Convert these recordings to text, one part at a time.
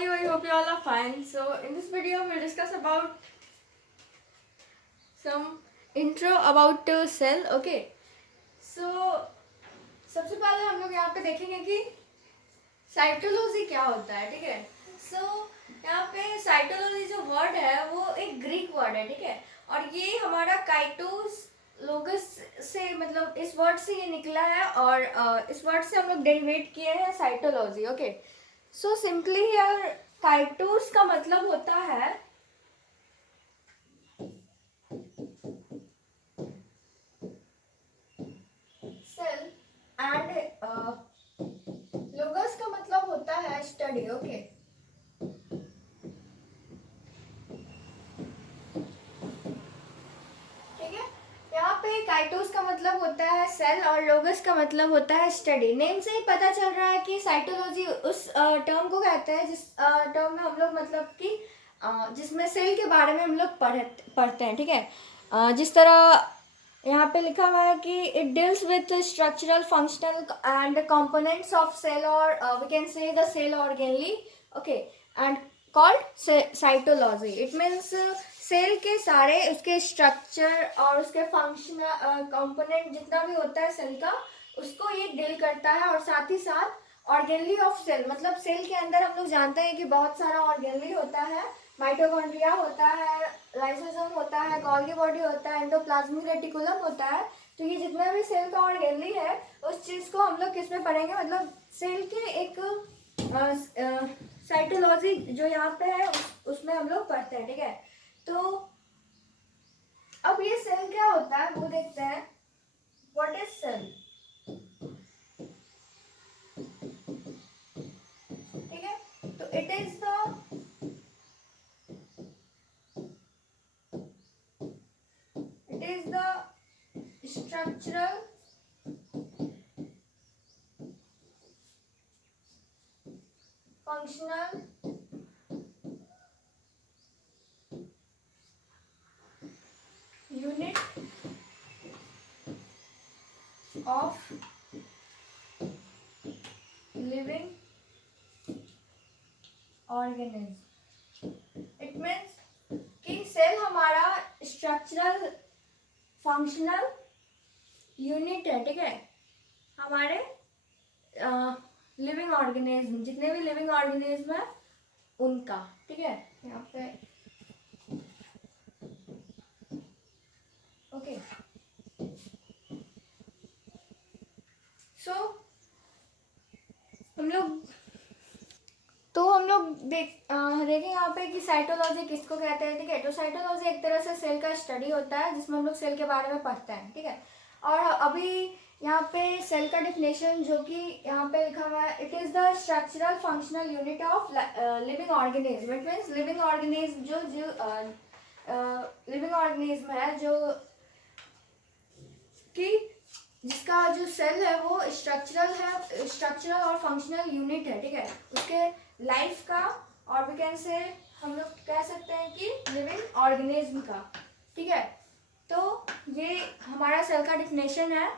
you? I hope you all are fine. So in this video we'll discuss about some intro about cell. Okay. So सबसे पहले हम लोग यहाँ पे देखेंगे कि साइटोलॉजी क्या होता है, ठीक है। सो यहाँ पे साइटोलॉजी जो वर्ड है वो एक ग्रीक वर्ड है, ठीक है। और ये हमारा काइटोस लोगस से मतलब इस वर्ड से ये निकला है और इस वर्ड से हम लोग डेरिवेट किए हैं साइटोलॉजी। ओके। सो सिंपली यार काइटोस का मतलब होता है सेल एंड लोगस का मतलब होता है स्टडी। ओके। ठीक है। यहाँ पे काइटोस का मतलब होता है सेल और लोगस का मतलब होता है स्टडी। नेम से ही पता चल रहा है कि साइटोलॉजी उस टर्म को कहते हैं जिस टर्म में हम लोग मतलब कि जिसमें सेल के बारे में हम लोग पढ़ते हैं, ठीक है। जिस तरह यहाँ पे लिखा हुआ है कि it deals with structural functional and components of cell और we can say the cell organelle. Okay. And called cytology. It means cell के सारे उसके स्ट्रक्चर और उसके फंक्शनल कंपोनेंट जितना भी होता है सेल का उसको ये डील करता है। और साथ ही साथ ऑर्गेनली ऑफ सेल मतलब सेल के अंदर हम लोग जानते हैं कि बहुत सारा ऑर्गेनली होता है। माइटोकॉन्ड्रिया होता है, लाइसोसोम होता है, गोल्गी बॉडी होता है, एंडोप्लाज्मिक रेटिकुलम होता है। तो ये जितना भी सेल का ऑर्गेनली है उस चीज़ को हम लोग किस में पढ़ेंगे, मतलब सेल के एक साइटोलॉजी जो यहाँ पे है उसमें हम लोग पढ़ते हैं, ठीक है। तो अब ये सेल क्या होता है वो देखते हैं। व्हाट इज सेल, ठीक है। तो it is the structural functional unit of living organism. It means कि सेल हमारा स्ट्रक्चरल फंक्शनल यूनिट है, ठीक है। हमारे लिविंग ऑर्गेनिज्म जितने भी लिविंग ऑर्गेनिज्म है उनका, ठीक है। यहाँ पे ओके। सो हम लोग देखें यहाँ पे कि साइटोलॉजी किसको कहते हैं, ठीक है। तो साइटोलॉजी एक तरह से सेल का स्टडी होता है जिसमें हम लोग सेल के बारे में पढ़ते हैं, ठीक है। और अभी यहाँ पे सेल का डिफिनेशन जो कि यहाँ पे लिखा हुआ है, it is the structural functional unit of living organism. It means living organism जो लिविंग ऑर्गेनिज्म है जो कि जिसका जो सेल है वो स्ट्रक्चरल और फंक्शनल यूनिट है, ठीक है, उसके लाइफ का। और वी कैन से हम लोग कह सकते हैं कि लिविंग ऑर्गेनिज्म का, ठीक है। तो ये हमारा सेल का डिफिनेशन है।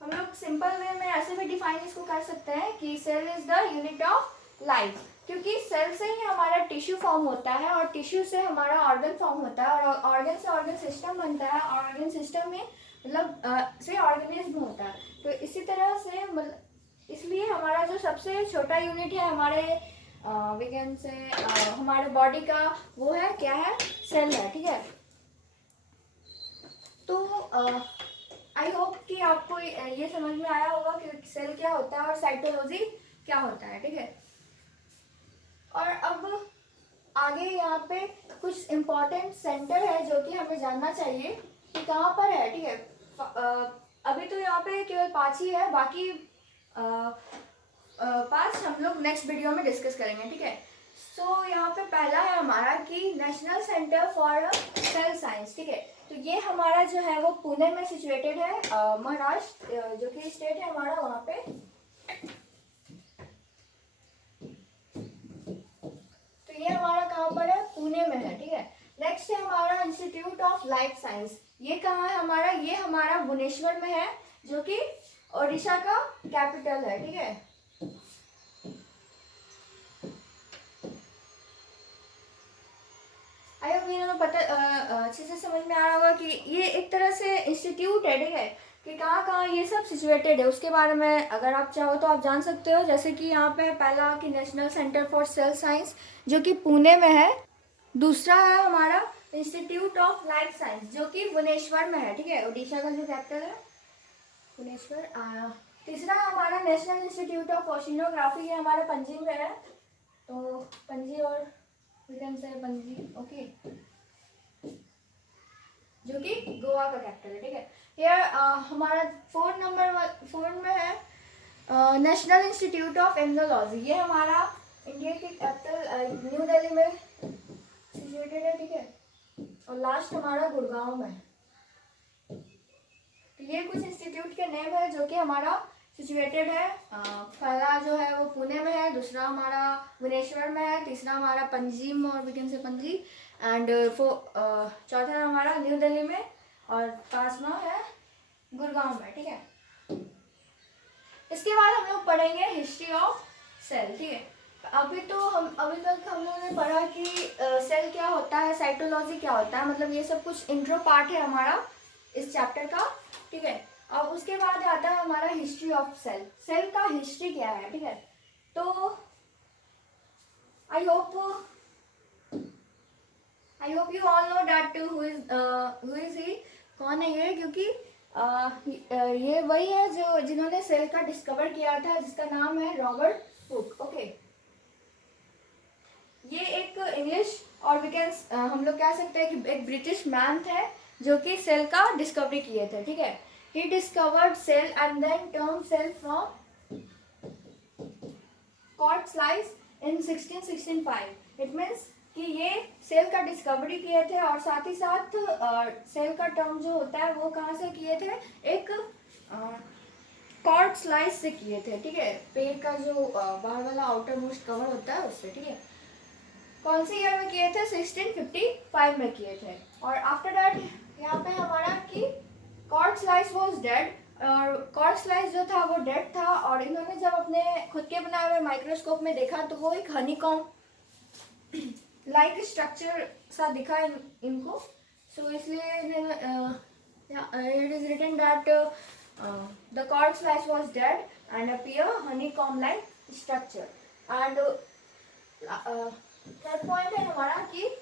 हम लोग सिंपल वे में ऐसे भी डिफाइन इसको कर सकते हैं कि cell is the unit of life, क्योंकि सेल से ही हमारा टिश्यू फॉर्म होता है और टिश्यू से हमारा ऑर्गन फॉर्म होता है और ऑर्गन से ऑर्गन सिस्टम बनता है और ऑर्गन सिस्टम में मतलब से ऑर्गेनिज्म होता है। तो इसी तरह से इसलिए हमारा जो सबसे छोटा यूनिट है हमारे वी कैन से हमारे बॉडी का वो है क्या है, सेल है, ठीक है। तो आई होप कि आपको ये समझ में आया होगा कि सेल क्या होता है और साइटोलॉजी क्या होता है, ठीक है। और अब आगे यहाँ पे कुछ इम्पोर्टेंट सेंटर है जो कि हमें जानना चाहिए कि कहाँ पर है, ठीक है। अभी तो यहाँ पे केवल 5 ही है, बाकी 5 हम लोग नेक्स्ट वीडियो में डिस्कस करेंगे, ठीक है। सो यहाँ पे पहला है हमारा कि national centre for sale science, ठीक है। तो ये हमारा जो है वो पुणे में सिचुएटेड है, महाराष्ट्र जो कि स्टेट है हमारा वहाँ पे। तो ये हमारा कहाँ पर है, पुणे में है, ठीक है। नेक्स्ट है हमारा इंस्टीट्यूट ऑफ लाइफ साइंस। ये कहाँ है हमारा, ये हमारा भुवनेश्वर में है जो कि ओडिशा का कैपिटल है, ठीक है। पता अच्छे से समझ में आ रहा होगा कि ये एक तरह से इंस्टीट्यूट है, ठीक है, कि कहाँ कहाँ ये सब सिचुएटेड है उसके बारे में अगर आप चाहो तो आप जान सकते हो। जैसे कि यहाँ पे पहला कि national centre for sale science जो कि पुणे में है। दूसरा है हमारा इंस्टीट्यूट ऑफ लाइफ साइंस जो कि भुवनेश्वर में है, ठीक है, उड़ीसा का जो कैपिटल है भुवनेश्वर। तीसरा हमारा नेशनल इंस्टीट्यूट ऑफ ओशिनोग्राफी, ये हमारा पणजी में है, तो पणजी और से पणजी, ओके, जो कि गोवा का कैपिटल है, ठीक है। ये हमारा 4 में है नेशनल इंस्टीट्यूट ऑफ एंजियोलॉजी, ये हमारा इंडिया की कैपिटल न्यू दिल्ली में सिचुएटेड है, ठीक है। और लास्ट हमारा गुड़गांव में। तो ये कुछ इंस्टीट्यूट के नेम है जो कि हमारा सिचुएटेड है। पहला जो है वो पुणे में है, दूसरा हमारा भुवनेश्वर में है, तीसरा हमारा पणजी में और वी से पणजी, एंड चौथा हमारा न्यू दिल्ली में, और पांचवा है गुड़गांव में, ठीक है। इसके बाद हम लोग पढ़ेंगे हिस्ट्री ऑफ सेल, ठीक है। अभी तक हम लोगों ने पढ़ा कि सेल क्या होता है, साइटोलॉजी क्या होता है, मतलब ये सब कुछ इंट्रो पार्ट है हमारा इस चैप्टर का, ठीक है। अब उसके बाद आता है हमारा हिस्ट्री ऑफ सेल, सेल का हिस्ट्री क्या है, ठीक है। तो I hope you all know that who is he, कौन है ये, क्योंकि ये वही है जो जिन्होंने सेल का डिस्कवर किया था, जिसका नाम है रॉबर्ट हुक, ओके। ये एक इंग्लिश और हम लोग कह सकते हैं कि एक ब्रिटिश मैन थे जो कि सेल का डिस्कवरी किए थे, ठीक है। He discovered cell and then turned cell from cord slice in 1665. It means कि ये सेल का डिस्कवरी किए थे और साथ ही साथ सेल का टर्म जो होता है वो कहाँ से किए थे, एक कॉर्ड स्लाइस से किए थे, ठीक है। पेड़ का जो बाहर वाला आउटर मोस्ट कवर होता है उससे, ठीक है। कौन से ईयर में किए थे, 1655 में किए थे। और आफ्टर दैट यहाँ पे हमारा कि कॉर्ड स्लाइस वॉज डेड, और कॉर्ड स्लाइस जो था वो डेड था, और इन्होंने जब अपने खुद के बनाए हुए माइक्रोस्कोप में देखा तो वो एक हनीकॉम लाइक स्ट्रक्चर सा दिखा इनको, सो इसलिए it is written that the cord slice was dead and appear honeycomb like structure. And third point है हमारा कि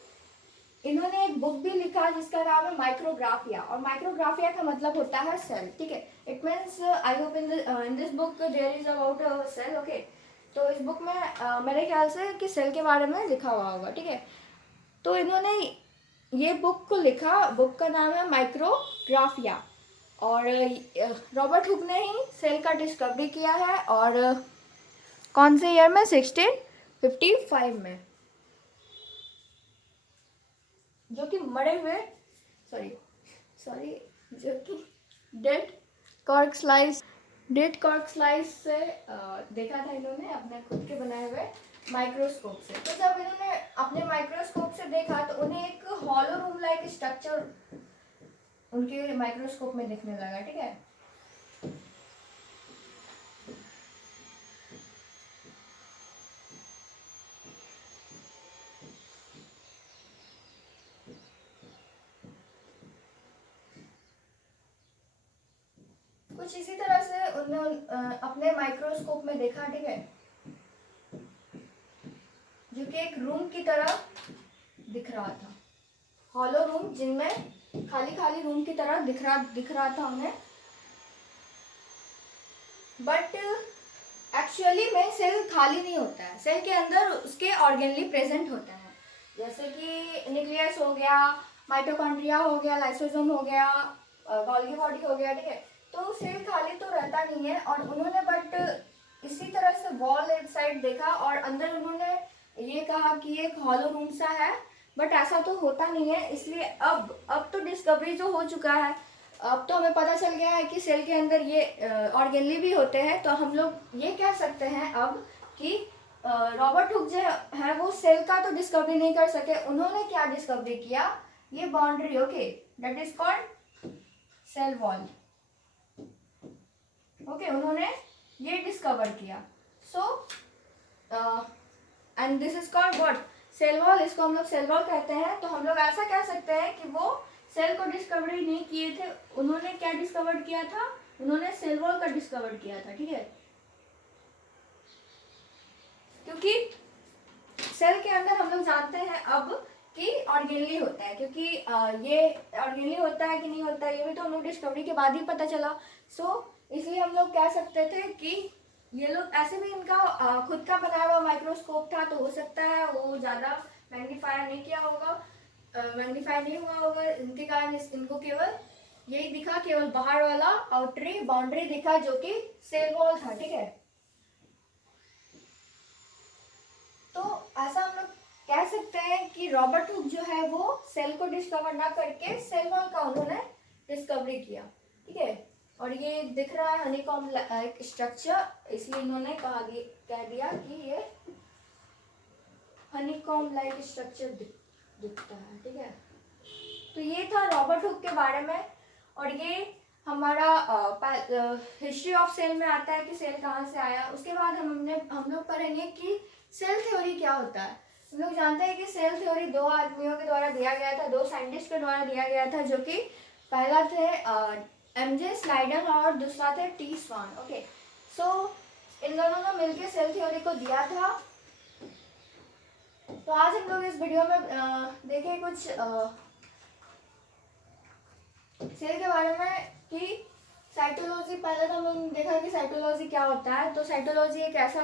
इन्होंने एक बुक भी लिखा जिसका नाम है माइक्रोग्राफिया, और माइक्रोग्राफिया का मतलब होता है सेल, ठीक है। It means I hope in this book there is about cell, okay. तो इस बुक में मेरे ख्याल से कि सेल के बारे में लिखा हुआ होगा, ठीक है। तो इन्होंने ये बुक को लिखा, बुक का नाम है माइक्रोग्राफिया, और रॉबर्ट हुक ने ही सेल का डिस्कवरी किया है, और कौन से ईयर में, 1655 में, जो कि मरे हुए सॉरी जो कि डेड कॉर्क स्लाइस से देखा था इन्होंने अपने खुद के बनाए हुए माइक्रोस्कोप से। तो जब इन्होंने अपने माइक्रोस्कोप से देखा तो उन्हें एक हॉलो रूम लाइक स्ट्रक्चर उनके माइक्रोस्कोप में दिखने लगा, ठीक है। कुछ इसी तरह से उन्होंने अपने माइक्रोस्कोप में देखा, ठीक है, जो कि एक रूम की तरह दिख रहा था, हॉलो रूम, जिनमें खाली रूम की तरह दिख रहा था उन्हें। बट एक्चुअली में सेल खाली नहीं होता है, सेल के अंदर उसके ऑर्गेनली प्रेजेंट होता है, जैसे कि न्यूक्लियस हो गया, माइटोकॉन्ड्रिया हो गया, लाइसोसोम हो गया, गोल्गी बॉडी हो गया, ठीक है। तो सेल खाली तो रहता नहीं है, और उन्होंने बट इसी तरह से वॉल साइड देखा और अंदर उन्होंने ये कहा कि एक हॉलो रूम सा है, बट ऐसा तो होता नहीं है। इसलिए अब तो डिस्कवरी जो हो चुका है, अब तो हमें पता चल गया है कि सेल के अंदर ये ऑर्गेनली भी होते हैं, तो हम लोग ये कह सकते हैं अब कि रॉबर्ट हुक जो है वो सेल का तो डिस्कवरी नहीं कर सके। उन्होंने क्या डिस्कवरी किया, ये boundary, okay, that is called cell wall, okay, उन्होंने ये डिस्कवर किया। So and this is called what, cell wall, इसको हम लोग सेल वॉल कहते हैं। तो हम लोग ऐसा कह सकते हैं कि वो सेल को डिस्कवरी नहीं किए थे, उन्होंने क्या डिस्कवर किया था, उन्होंने सेल वॉल का डिस्कवर किया था, ठीक है। क्योंकि सेल के अंदर हम लोग जानते हैं अब कि ऑर्गेनली होता है, क्योंकि ये ऑर्गेनली होता है कि नहीं होता है ये भी तो हम लोग डिस्कवरी के बाद ही पता चला। इसलिए हम लोग कह सकते थे कि ये लोग ऐसे भी इनका खुद का बनाया हुआ माइक्रोस्कोप था, तो हो सकता है वो ज़्यादा मैग्नीफाई नहीं किया होगा, मैग्नीफाई नहीं हुआ होगा, इनके कारण इनको केवल यही दिखा, केवल बाहर वाला आउटरी बाउंड्री दिखा जो कि सेल वॉल था, ठीक है। तो ऐसा हम लोग कह सकते हैं कि रॉबर्ट हुक जो है वो सेल को डिस्कवर ना करके सेल वॉल का उन्होंने डिस्कवरी किया, ठीक है। और ये दिख रहा है हनीकॉम्ब स्ट्रक्चर, इसलिए इन्होंने कह दिया कि ये हनीकॉम्ब लाइक स्ट्रक्चर दिखता है, ठीक है। तो ये था रॉबर्ट हुक के बारे में। और ये हमारा हिस्ट्री ऑफ सेल में आता है कि सेल कहाँ से आया। उसके बाद हम लोग पढ़ेंगे कि सेल थ्योरी क्या होता है। हम लोग जानते हैं कि सेल थ्योरी दो आदमियों के द्वारा दिया गया था, दो साइंटिस्ट के द्वारा दिया गया था, जो कि पहला थे एमजे स्लाइडन और दूसरा थे टी स्वान, ओके। इन दोनों ने मिलकर सेल थ्योरी को दिया था। तो आज हम लोग इस वीडियो में देखें कुछ सेल के बारे में कि साइटोलॉजी। पहले तो हमने देखा कि साइटोलॉजी क्या होता है। तो साइटोलॉजी एक ऐसा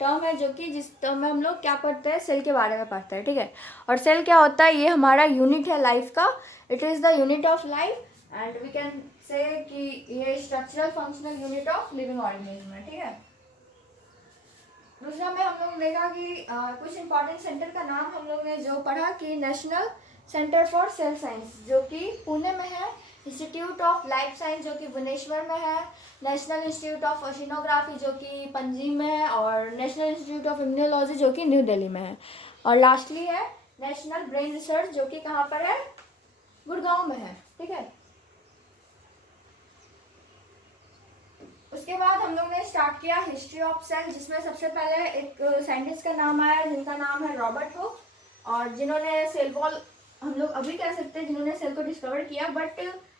टर्म है जो कि जिस टर्म में हम लोग क्या पढ़ते हैं, सेल के बारे में पढ़ते हैं, ठीक है। और सेल क्या होता है, ये हमारा यूनिट है लाइफ का, it is the unit of life and we can say कि ये structural functional unit of living organism है, ठीक है। दूसरा में हम लोग देखा कि कुछ इंपॉर्टेंट सेंटर का नाम हम लोग ने जो पढ़ा कि national centre for sale science जो कि पुणे में है, इंस्टीट्यूट ऑफ लाइफ साइंस जो कि भुवनेश्वर में है, नेशनल इंस्टीट्यूट ऑफ ओशिनोग्राफी जो कि पणजी में है, और नेशनल इंस्टीट्यूट ऑफ इम्यूनोलॉजी जो कि न्यू दिल्ली में है, और लास्टली है नेशनल ब्रेन रिसर्च जो कि कहाँ पर है, गुड़गांव में है, ठीक है। उसके बाद हम लोग ने स्टार्ट किया हिस्ट्री ऑफ सेल, जिसमें सबसे पहले एक साइंटिस्ट का नाम आया जिनका नाम है रॉबर्ट हुक, और जिन्होंने सेल वॉल, हम लोग अभी कह सकते हैं जिन्होंने सेल को डिस्कवर किया। बट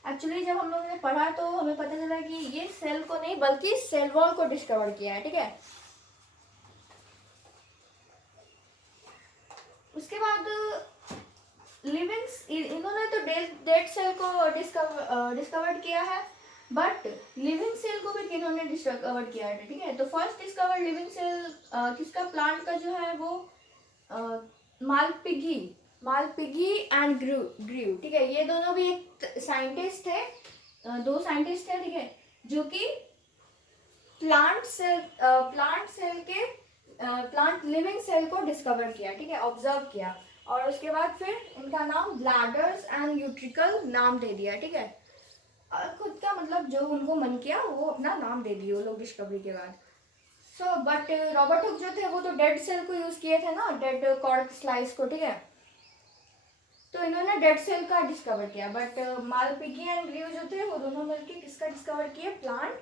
एक्चुअली जब हम लोग ने पढ़ा तो हमें पता चला कि ये सेल को नहीं बल्कि सेल वॉल को डिस्कवर किया है, ठीक है। उसके बाद इन्होंने तो डेड सेल को डिस्कवर किया है, बट लिविंग सेल को भी किन्होंने डिस्कवर किया है, ठीक है। तो फर्स्ट डिस्कवर लिविंग सेल किसका, प्लांट का जो है वो मालपिगी एंड ग्रीव, ठीक है। ये दोनों भी एक साइंटिस्ट थे, दो साइंटिस्ट थे, ठीक है, जो कि प्लांट लिविंग सेल को डिस्कवर किया, ठीक है, ऑब्जर्व किया। और उसके बाद फिर इनका नाम ब्लैडर्स एंड यूट्रिकल नाम दे दिया, ठीक है। खुद का मतलब जो उनको मन किया वो अपना नाम दे दिए वो लोग डिस्कवरी के बाद। बट रॉबर्ट हुक जो थे वो तो डेड सेल को यूज किए थे ना, डेड कॉर्क स्लाइस को, ठीक है। तो इन्होंने डेड सेल का डिस्कवर किया, बट मालपिगी एंड ग्रीव जो थे वो दोनों मिलकर किसका डिस्कवर किए, प्लांट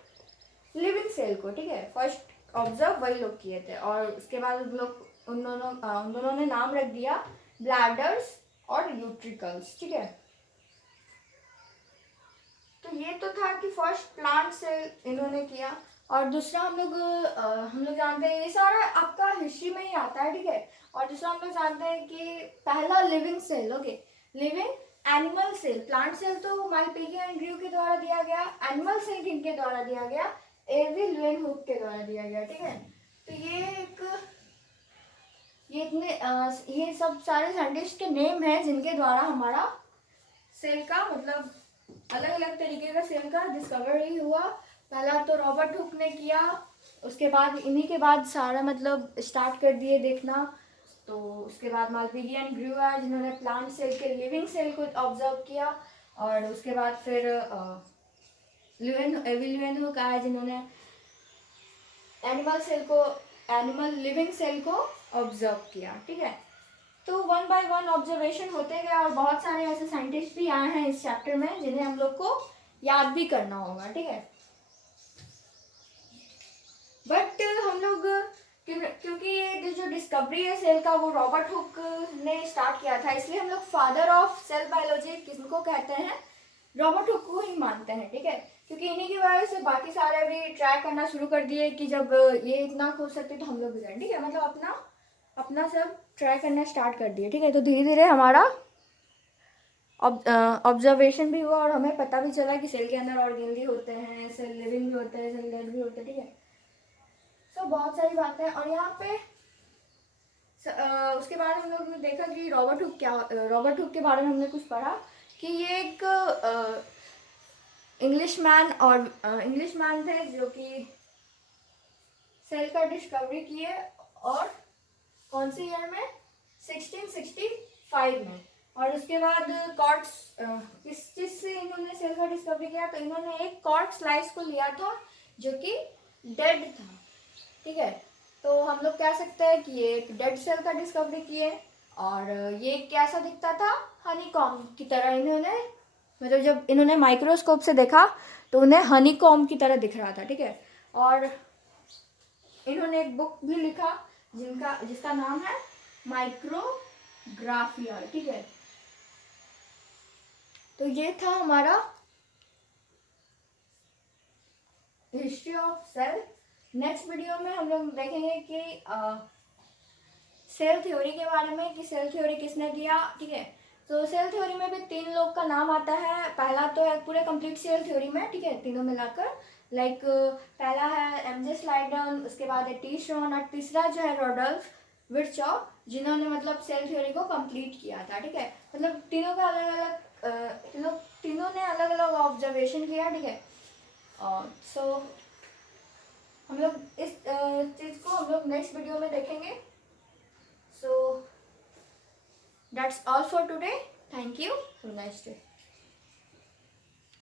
लिविंग सेल को, ठीक है। फर्स्ट ऑब्जर्व वही लोग किए थे, और उसके बाद उन दोनों ने नाम रख दिया ब्लैडर्स और यूट्रिकल्स, ठीक है। तो ये तो था कि फर्स्ट प्लांट सेल इन्होंने किया। और दूसरा हम लोग जानते हैं, ये सारा आपका हिस्ट्री में ही आता है, ठीक है। और दूसरा हम लोग जानते हैं कि पहला living cell, okay, living animal cell, plant cell तो मालपिगी एंड ग्रीव के द्वारा दिया गया, एनिमल सेल किनके द्वारा दिया गया, एवी ल्यूएनहुक के द्वारा दिया गया, ठीक है। तो ये सब सारे साइंटिस्ट के नेम हैं जिनके द्वारा हमारा सेल का मतलब अलग अलग तरीके का सेल का डिस्कवरी हुआ। पहला तो रॉबर्ट हुक ने किया, उसके बाद इन्हीं के बाद सारा मतलब स्टार्ट कर दिए देखना। तो उसके बाद मालपिगी एंड ग्रीव है जिन्होंने प्लांट सेल के लिविंग सेल को ऑब्जर्व किया, और उसके बाद फिर एवी ल्यूएनहुक आया जिन्होंने एनिमल लिविंग सेल को ऑब्जर्व किया, ठीक है। तो 1 बाय 1 ऑब्जर्वेशन होते गए, और बहुत सारे ऐसे साइंटिस्ट भी आए हैं इस चैप्टर में जिन्हें हम लोग को याद भी करना होगा, ठीक है। बट हम लोग क्योंकि ये जो डिस्कवरी है सेल का वो रॉबर्ट हुक ने स्टार्ट किया था, इसलिए हम लोग फादर ऑफ सेल बायोलॉजी किसको कहते हैं, रॉबर्ट हुक को ही मानते हैं, ठीक है। क्योंकि इन्हीं की वजह से बाकी सारे भी ट्राई करना शुरू कर दिए कि जब ये इतना खोज सकते तो हम लोग भी करें, ठीक है। मतलब अपना अपना सब ट्राई करना स्टार्ट कर दिए, ठीक है। तो धीरे धीरे हमारा ऑब्जर्वेशन भी हुआ और हमें पता भी चला कि सेल के अंदर ऑर्गेनली होते हैं, सेल लिविंग भी होते हैं, सेल डेड भी होते हैं, ठीक है। सो बहुत सारी बातें हैं। और यहाँ पे उसके बारे में हम लोग ने देखा कि रॉबर्ट हुक के बारे में हमने कुछ पढ़ा कि ये एक इंग्लिश मैन थे जो कि सेल का डिस्कवरी किए, और कौन से ईयर में, 1665 में। और उसके बाद कॉर्क्स किस चीज़ से इन्होंने सेल का डिस्कवरी किया, तो इन्होंने एक कॉर्क स्लाइस को लिया था जो कि डेड था, ठीक है। तो हम लोग कह सकते हैं कि ये एक डेड सेल का डिस्कवरी किए। और ये कैसा दिखता था, हनीकॉम्ब की तरह। इन्होंने मतलब जब इन्होंने माइक्रोस्कोप से देखा तो उन्हें हनीकॉम्ब की तरह दिख रहा था, ठीक है। और इन्होंने एक बुक भी लिखा जिसका नाम है माइक्रोग्राफिया, ठीक है। तो ये था हमारा history of cell. Next video में हम लोग देखेंगे कि सेल थ्योरी के बारे में, कि सेल थ्योरी किसने दिया, ठीक है। तो सेल थ्योरी में भी 3 लोग का नाम आता है। पहला तो है पूरे कंप्लीट सेल थ्योरी में, ठीक है, तीनों मिलाकर, लाइक पहला है एमजे स्लाइडन, उसके बाद है टी श्रोन, और तीसरा जो है रॉडोल्फ विर्चॉ, जिन्होंने मतलब सेल थ्योरी को कंप्लीट किया था, ठीक है। मतलब तीनों का अलग अलग तीनों ने अलग अलग ऑब्जर्वेशन किया, ठीक है। सो हम लोग इस चीज़ को हम लोग नेक्स्ट वीडियो में देखेंगे। So that's all for today. Thank you. Have a nice day.